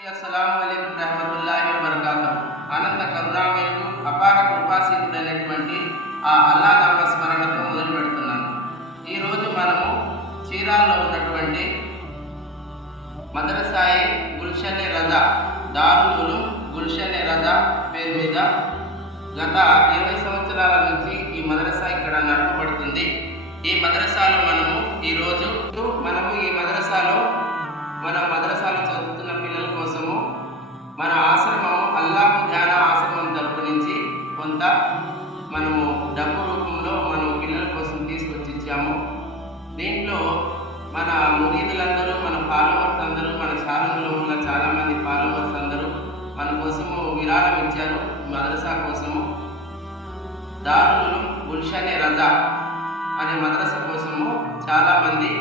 అస్సలాముఅలైకుం రహమతుల్లాహి వబరకాతుహు. అనంత కరుణామయుడు అపార కృపాశీలుడైనటువంటి ఆ అల్లా నామస్మరణతో మొదలు పెడుతున్నాను. ఈరోజు మనము చీరాల్లో ఉన్నటువంటి మదరసాయి గుల్షన్ రజా దారుల్ ఉలూమ్ గుల్షన్ రజా పేరు మీద గత 20 సంవత్సరాల నుంచి ఈ మదరసా ఇక్కడ నడపబడుతుంది. ఈ మదరసాలో మన మదరసాలో చదువుతున్న పిల్లల కోసము మన ఆశ్రమం అల్లాహ్ ధ్యాన ఆశ్రమం తరపు నుంచి కొంత మనము డబ్బు రూపంలో మనం పిల్లల కోసం తీసుకొచ్చి ఇచ్చాము. దీంట్లో మన మురీదులందరూ, మన ఫాలోవర్స్ అందరూ, మన ఛానల్లో ఉన్న చాలామంది ఫాలోవర్స్ అందరూ మన కోసము విరాళం ఇచ్చారు. మదరసా కోసము దారుల్ ఉలూమ్ గుల్షన్ రజా అనే మదరసా కోసము చాలామంది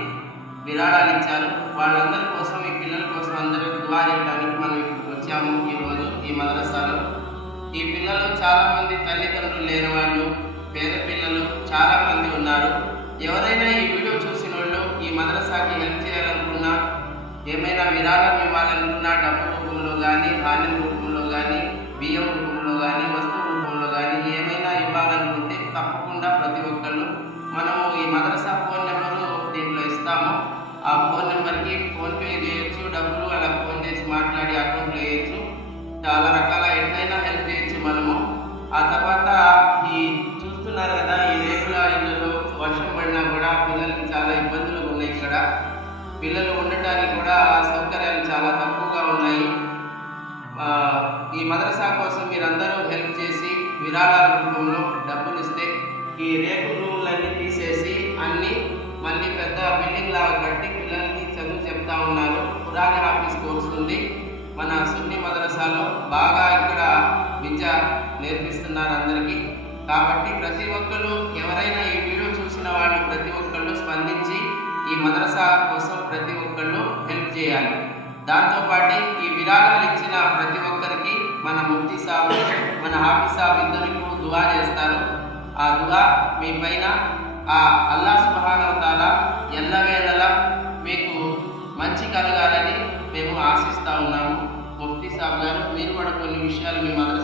విరాళాలు ఇచ్చారు. వాళ్ళందరి కోసం, ఈ పిల్లల కోసం అందరికీ దుఆ చేయడానికి మనం ఇక్కడికి వచ్చాము. ఈరోజు ఈ మదరసాలో ఈ పిల్లలు చాలామంది తల్లిదండ్రులు లేని వాళ్ళు, పేద పిల్లలు చాలామంది ఉన్నారు. ఎవరైనా ఈ వీడియో చూసిన వాళ్ళు ఈ మదరసాకి హెల్ప్ చేయాలనుకున్నా, ఏమైనా విరాళం ఇవ్వాలనుకున్నా, డబ్బు రూపంలో కానీ, ధాన్యం రూపంలో కానీ, బియ్యం రూపంలో కానీ, వస్తువు రూపంలో కానీ ఏమైనా ఇవ్వాలనుకుంటే తప్పకుండా ప్రతి ఒక్కళ్ళు మనము ఈ మదరసా ఫోన్ నెంబరు దీంట్లో ఇస్తాము. ఆ ఫోన్ నెంబర్కి ఫోన్పే చేయొచ్చు, డబ్బులు అలా ఫోన్ చేసి మాట్లాడి అకౌంట్లో వేయచ్చు. చాలా రకాల ఎట్లయినా హెల్ప్ చేయొచ్చు మనము. ఆ తర్వాత ఈ చూస్తున్నారు కదా, ఈ రేకుల ఇళ్ళలో వర్షం పడినా కూడా పిల్లలకి చాలా ఇబ్బందులు ఉన్నాయి. ఇక్కడ పిల్లలు ఉండటానికి కూడా సౌకర్యాలు చాలా తక్కువగా ఉన్నాయి. ఈ మదరసా కోసం మీరందరూ హెల్ప్ చేసి విరాళాల రూపంలో డబ్బులు ఇస్తే ఈ రేకు రూములన్నీ తీసేసి అన్నీ మళ్ళీ పెద్ద బిల్డింగ్ లాగా కట్టి పిల్లలకి చదువు చెప్తా ఉన్నారు. ఖురాన్ హాఫీజ్ కోర్స్ ఉంది మన సున్నీ మదరసాలో. బాగా ఇక్కడ విద్య నేర్పిస్తున్నారు అందరికీ. కాబట్టి ప్రతి ఒక్కళ్ళు, ఎవరైనా ఈ వీడియో చూసిన వాళ్ళు ప్రతి ఒక్కళ్ళు స్పందించి ఈ మదరసా కోసం ప్రతి ఒక్కళ్ళు హెల్ప్ చేయాలి. దాంతోపాటు ఈ విరాళాలు ఇచ్చిన ప్రతి ఒక్కరికి మన ముఫ్తీ సాబ్, మన హాఫీజ్ సాబ్ ఇద్దరికి దుఆ చేస్తారు. ఆ దుఆ మీ పైన ఆ అల్లాహ్ సుబ్హానహు వ తఆలా ఎల్లవేళలా మీకు మంచి కలగాలని మేము ఆశిస్తూ ఉన్నాము. ముఫ్తీ సాబ్ గారు, మీరు కూడా కొన్ని విషయాలు మీ మదరసా